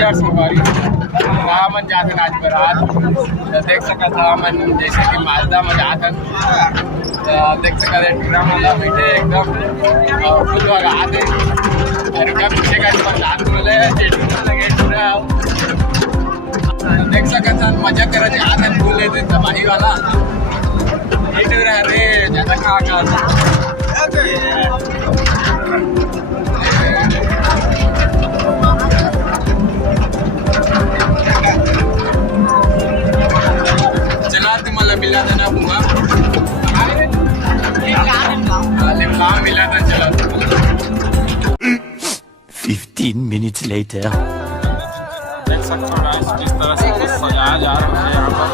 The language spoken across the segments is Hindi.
यार संगवारी मन जाथन आज बारात देख सकत हा मन जैसे कि मालदा में जाथन देख सकत है टीरा मोला बैठे एकदम फुल रात है और क्या पीछे का मन रात बोले चेटी लगे पूरा देख सकत हन मजा करे जाथन बोले थे तबाही वाला इधर रे ज्यादा खा चला तुम्हाला मिला था ना बुआ लिमका मिला था चला 15 minutes later. देख सकते हो गाइस जिस तरह से सजाया जा रहा है यहाँ पर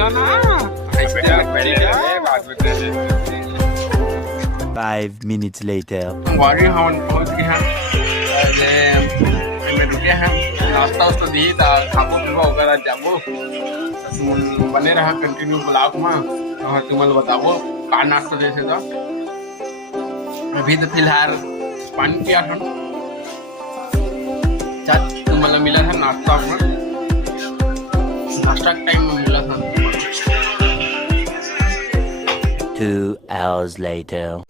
ना 5 minutes later. वागी हम पहुंच गए हैं मैं रुके हैं नाश्ता उस्तो दी था खाबो पीबो वगैरह जाबो बने रहा कंटिन्यू ब्लॉग में और तुम्हें बताबो का नाश्ता जैसे था अभी तो फिलहाल पानी पिया था चाट तुम्हें मिला था नाश्ता में नाश्ता टाइम में मिला था 2 hours later.